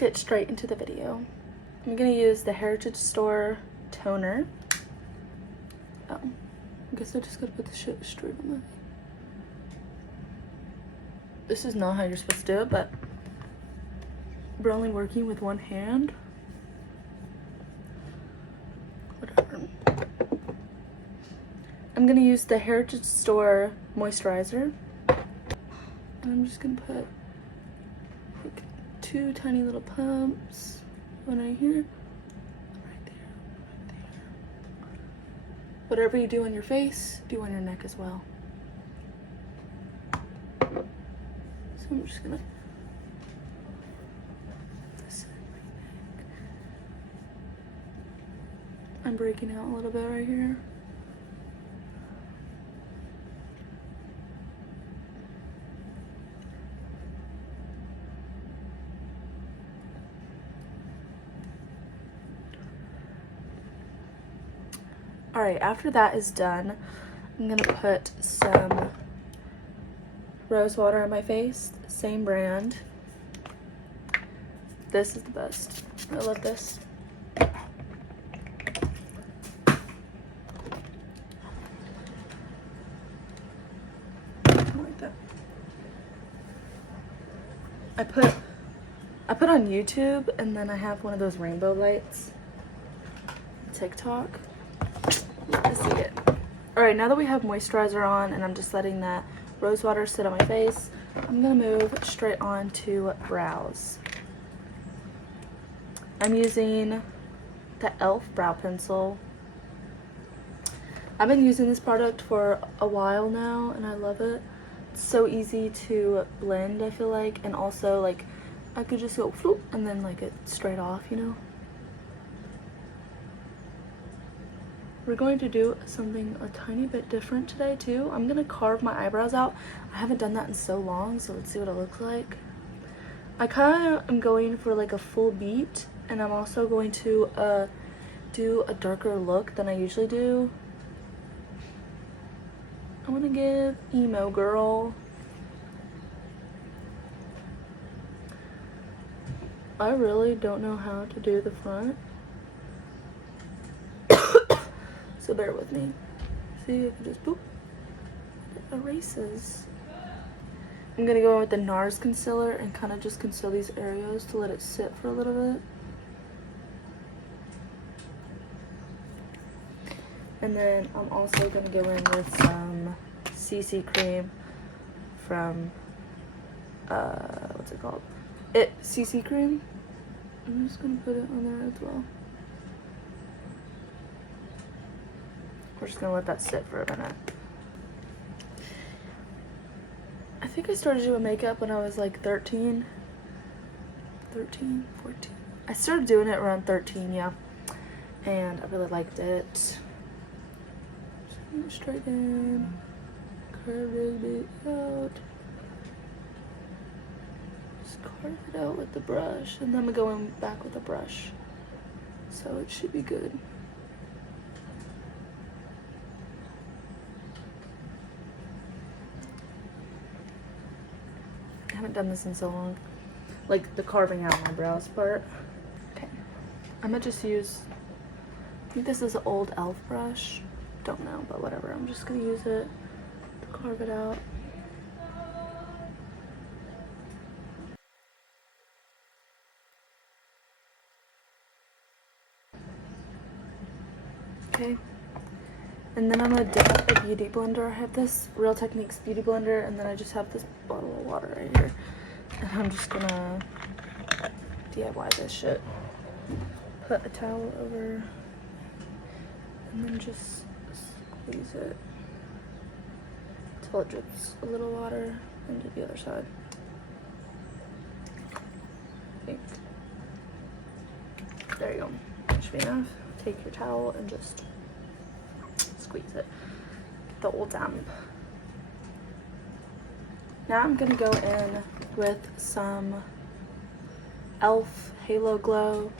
get straight into the video. I'm gonna use the Heritage Store toner. Oh, I guess I just gotta put the shit straight on my. This is not how you're supposed to do it, but we're only working with one hand. Whatever. I'm gonna use the Heritage Store moisturizer. And I'm just gonna put like 2 tiny little pumps. One right here, right there, right there. Whatever you do on your face, do on your neck as well. So I'm just gonna this side of my neck. I'm breaking out a little bit right here. All right, after that is done, I'm gonna put some rose water on my face, same brand. This is the best. I love this. Like that. I put on YouTube, and then I have one of those rainbow lights. TikTok. To see it. All right, now that we have moisturizer on and I'm just letting that rose water sit on my face, I'm gonna move straight on to brows. I'm using the e.l.f. brow pencil. I've been using this product for a while now and I love it. It's so easy to blend, I feel like, and also like I could just go floop and then like it straight off, you know. We're going to do something a tiny bit different today too. I'm gonna carve my eyebrows out. I haven't done that in so long, so let's see what it looks like. I kind of am going for like a full beat, and I'm also going to do a darker look than I usually do. I want to give emo girl. I really don't know how to do the front. So bear with me. See, I can just boop. It erases. I'm gonna go in with the NARS concealer and kind of just conceal these areas to let it sit for a little bit. And then I'm also gonna go in with some CC cream from what's it called? CC cream. I'm just gonna put it on there as well. We're just gonna let that sit for a minute. I think I started doing makeup when I was like 13, 14. I started doing it around 13, yeah. And I really liked it. Just straight in, curve it out. Just carve it out with the brush, and then I'm going back with the brush. So it should be good. I haven't done this in so long. Like the carving out my brows part. Okay. I'm gonna just use, I think this is an old e.l.f. brush. Don't know, but whatever. I'm just gonna use it to carve it out. Okay. And then I'm gonna dip a beauty blender. I have this Real Techniques beauty blender, and then I just have this bottle of water right here. And I'm just gonna DIY this shit. Put a towel over, and then just squeeze it until it drips a little water into the other side. I think. There you go. That should be enough. Take your towel and just squeeze it. Get the old damp. Now I'm gonna go in with some e.l.f. Halo Glow.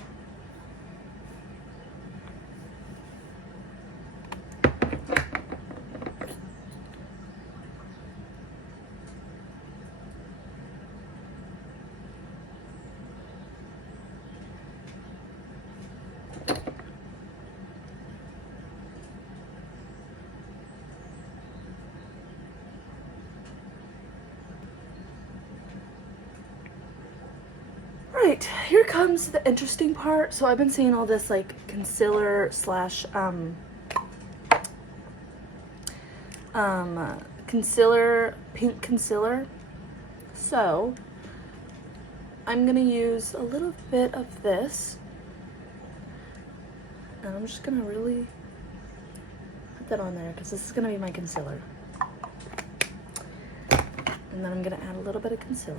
right, here comes the interesting part. So I've been seeing all this like concealer slash concealer, pink concealer. So I'm gonna use a little bit of this, and I'm just gonna really put that on there because this is gonna be my concealer. And then I'm gonna add a little bit of concealer.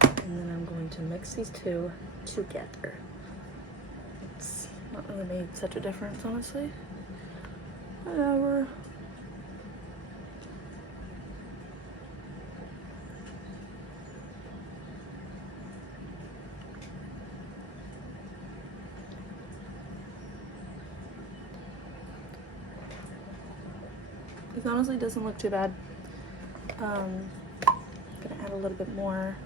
And then I'm going to mix these two together. It's not really made such a difference, honestly. Whatever. This honestly doesn't look too bad. I'm gonna add a little bit more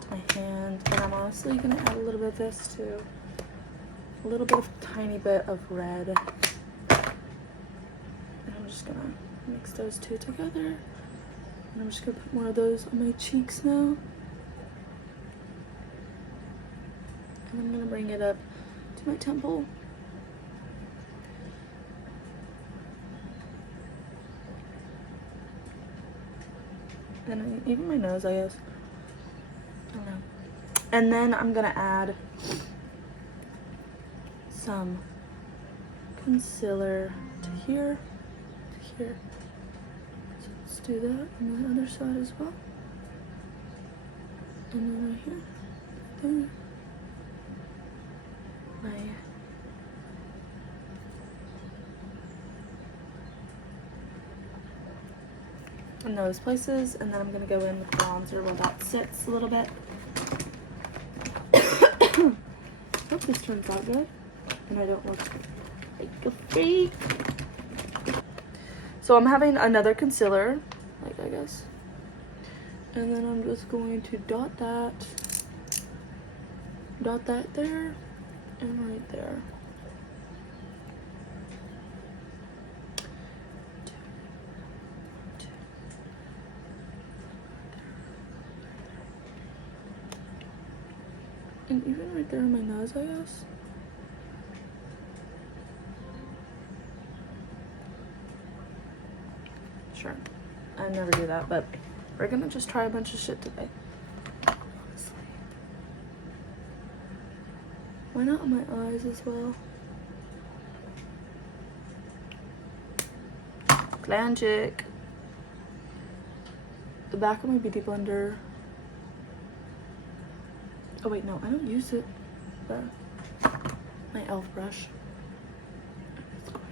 to my hand, and I'm honestly gonna add a little bit of this too. A little bit of tiny bit of red. And I'm just gonna mix those two together. And I'm just gonna put more of those on my cheeks now. And I'm gonna bring it up to my temple. And even my nose, I guess. I don't know. And then I'm gonna add some concealer to here, to here. So let's do that on the other side as well. And then right here, there. In those places, and then I'm gonna go in with bronzer while that sits a little bit. Hope this turns out good and I don't look like a freak. So I'm having another concealer, like I guess, and then I'm just going to dot that there and right there. And even right there on my nose, I guess. Sure. I never do that, but we're gonna just try a bunch of shit today. Honestly. Why not on my eyes as well? Glanchic. The back of my beauty blender. Oh wait, no, I don't use it. My e.l.f. brush. I'm just going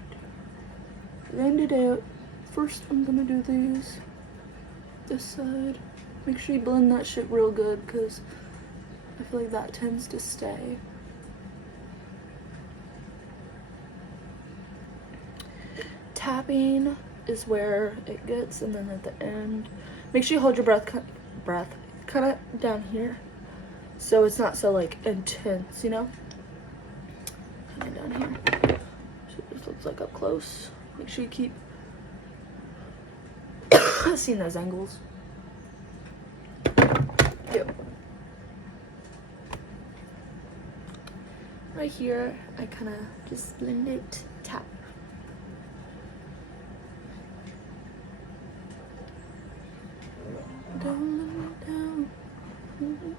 to blend it out. First, I'm gonna do these. This side. Make sure you blend that shit real good, because I feel like that tends to stay. Tapping is where it gets, and then at the end, make sure you hold your breath kind of down here. So it's not so like intense, you know? Kind of down here. So this looks like up close. Make sure you keep seeing those angles. Yep. Right here, I kind of just blend it, tap. Down. Mm-hmm.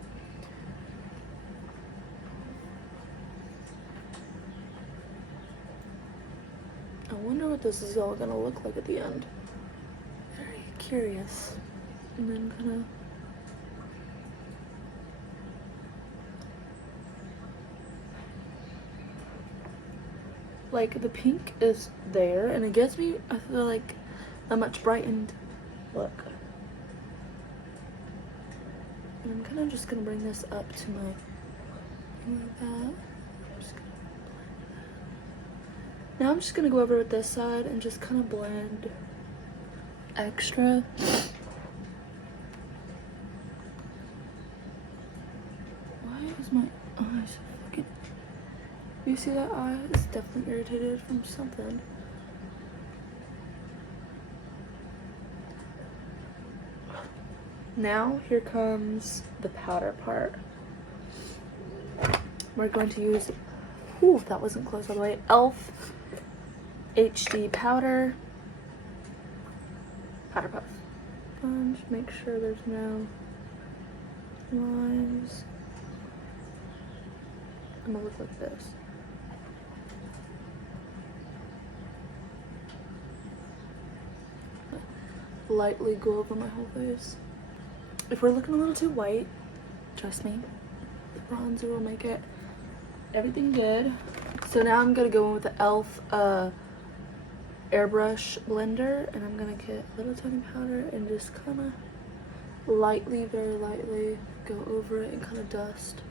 I wonder what this is all gonna look like at the end. Very curious. And then kind of like the pink is there, and it gives me, I feel like, a much brightened look. And I'm kind of just gonna bring this up to my thing like that. Now I'm just gonna go over with this side and just kind of blend extra. Why is my eye so fucking... You see that eye? It's definitely irritated from something. Now here comes the powder part. We're going to use, ooh, that wasn't close all the way, e.l.f. HD powder puff. Just make sure there's no lines. I'm gonna look like this. Lightly go over my whole face. If we're looking a little too white, trust me, the bronzer will make it everything good. So now I'm gonna go in with the e.l.f. Airbrush blender, and I'm gonna get a little tiny powder and just kind of lightly, very lightly go over it and kind of dust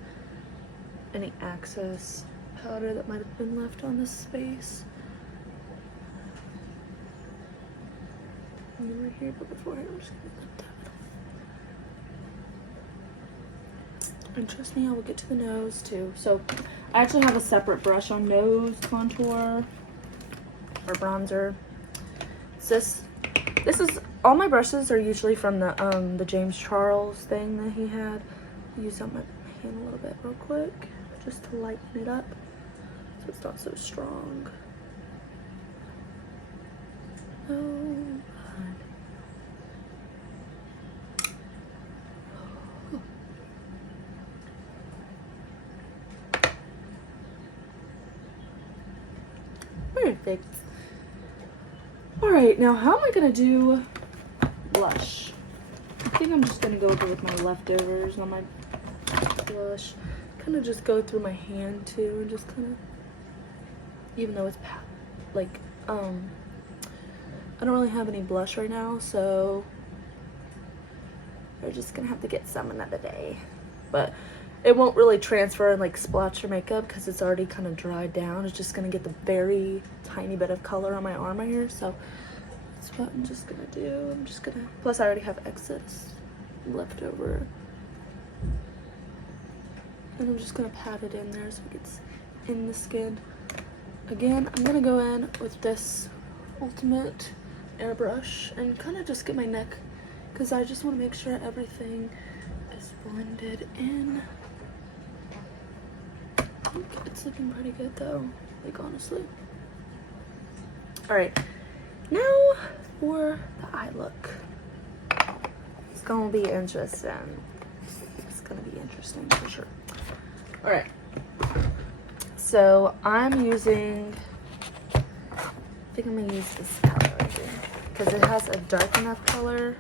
any excess powder that might have been left on this space. And then right here, but beforehand, I'm just gonna tap it. And trust me, I will get to the nose too. So I actually have a separate brush on nose contour or bronzer. This is, all my brushes are usually from the James Charles thing that he had. I use on my hand a little bit real quick just to lighten it up so it's not so strong. Oh, perfect. All right, now how am I gonna do blush? I think I'm just gonna go over with my leftovers on my blush. Kind of just go through my hand too, and just kind of, even though it's like, I don't really have any blush right now, so we're just gonna have to get some another day. But it won't really transfer and like splotch your makeup because it's already kind of dried down. It's just gonna get the very tiny bit of color on my arm right here. So that's what I'm just gonna do. I'm just gonna, plus I already have excess left over. And I'm just gonna pat it in there so it gets in the skin. Again, I'm gonna go in with this Ultimate airbrush and kind of just get my neck, because I just want to make sure everything is blended in. It's looking pretty good though, like honestly. All right, now for the eye look. It's gonna be interesting. It's gonna be interesting for sure. All right, so I'm using, I think I'm gonna use this color right here because it has a dark enough color.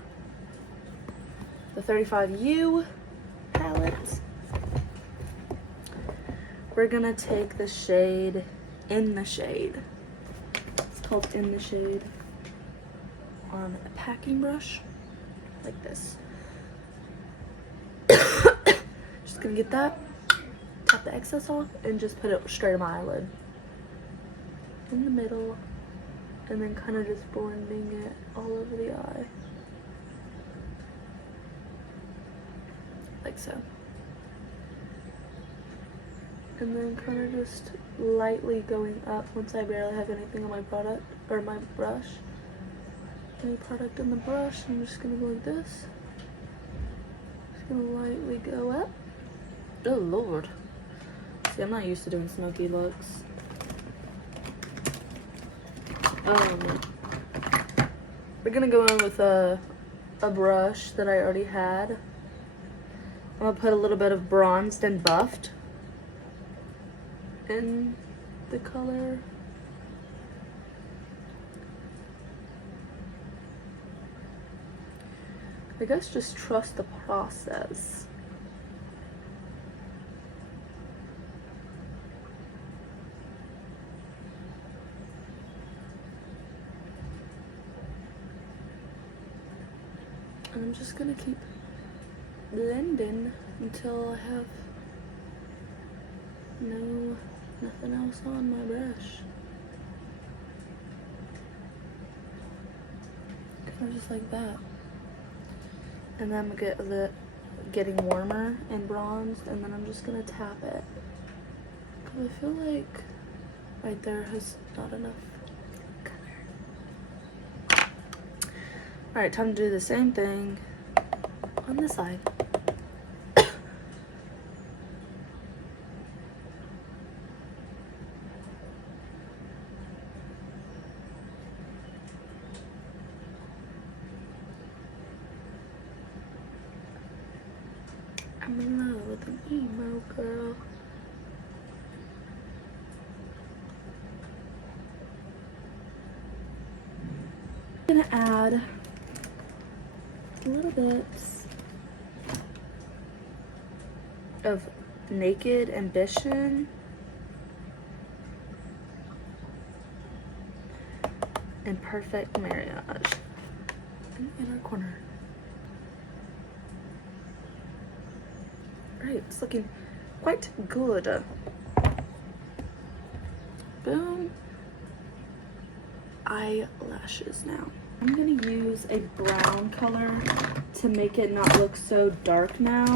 The 35U palette. We're gonna take the shade In the Shade. It's called In the Shade on a packing brush like this. Just gonna get that, tap the excess off, and just put it straight on my eyelid in the middle, and then kind of just blending it all over the eye like so. And then kind of just lightly going up once I barely have anything on my product or my brush. Any product in the brush, I'm just gonna go like this. Just gonna lightly go up. Oh Lord. See, I'm not used to doing smoky looks. We're gonna go in with a brush that I already had. I'm gonna put a little bit of bronzed and buffed in the color. I guess just trust the process. And I'm just gonna keep blending until I have nothing else on my brush. Kind of just like that. And then I'm gonna getting warmer and bronzed, and then I'm just gonna tap it. Cause I feel like right there has not enough color. Alright, time to do the same thing on this side. I'm in love with an emo girl. I'm gonna add little bits of Naked Ambition and Perfect Marriage in the inner corner. All right, it's looking quite good. Boom. Eyelashes now. I'm gonna use a brown color to make it not look so dark now.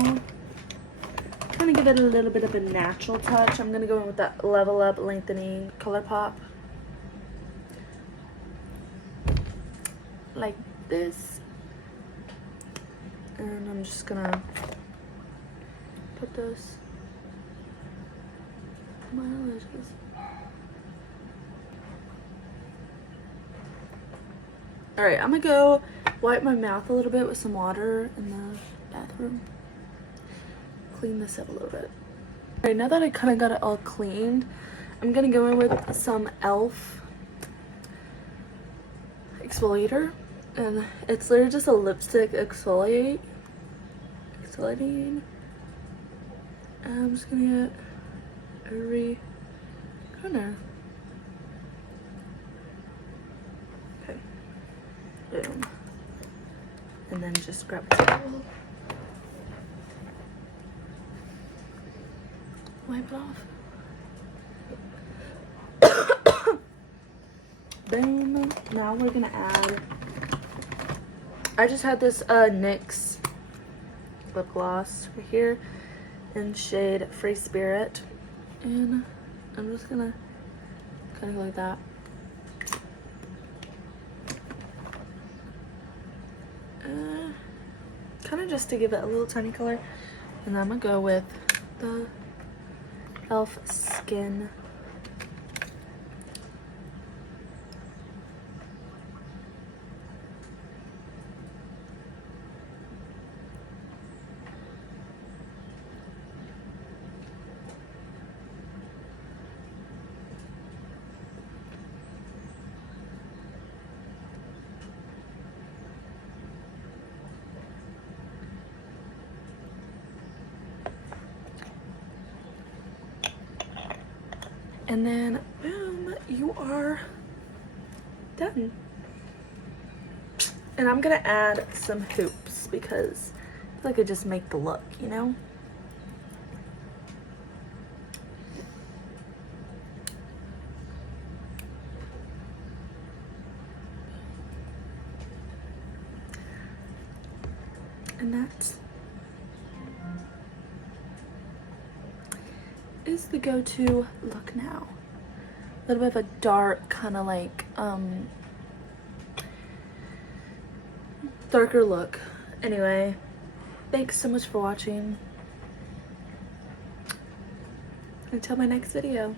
Kind of give it a little bit of a natural touch. I'm gonna go in with that Level Up Lengthening Color Pop. Like this. And I'm just gonna put this on my eyelashes. All right, I'm gonna go wipe my mouth a little bit with some water in the bathroom. Clean this up a little bit. All right, now that I kind of got it all cleaned, I'm gonna go in with some e.l.f. exfoliator, and it's literally just a lipstick exfoliating. And I'm just gonna get every corner. Okay. Boom. And then just grab a towel. Wipe it off. Boom. Now we're gonna add, I just had this NYX lip gloss right here in shade Free Spirit, and I'm just gonna kind of go like that. Kind of just to give it a little tiny color, and then I'm gonna go with the e.l.f. Skin. And then, boom, you are done. And I'm gonna add some hoops because I feel like it just make the look, you know? And that is the go-to look now. A little bit of a dark kind of like darker look. Anyway, thanks so much for watching. Until my next video.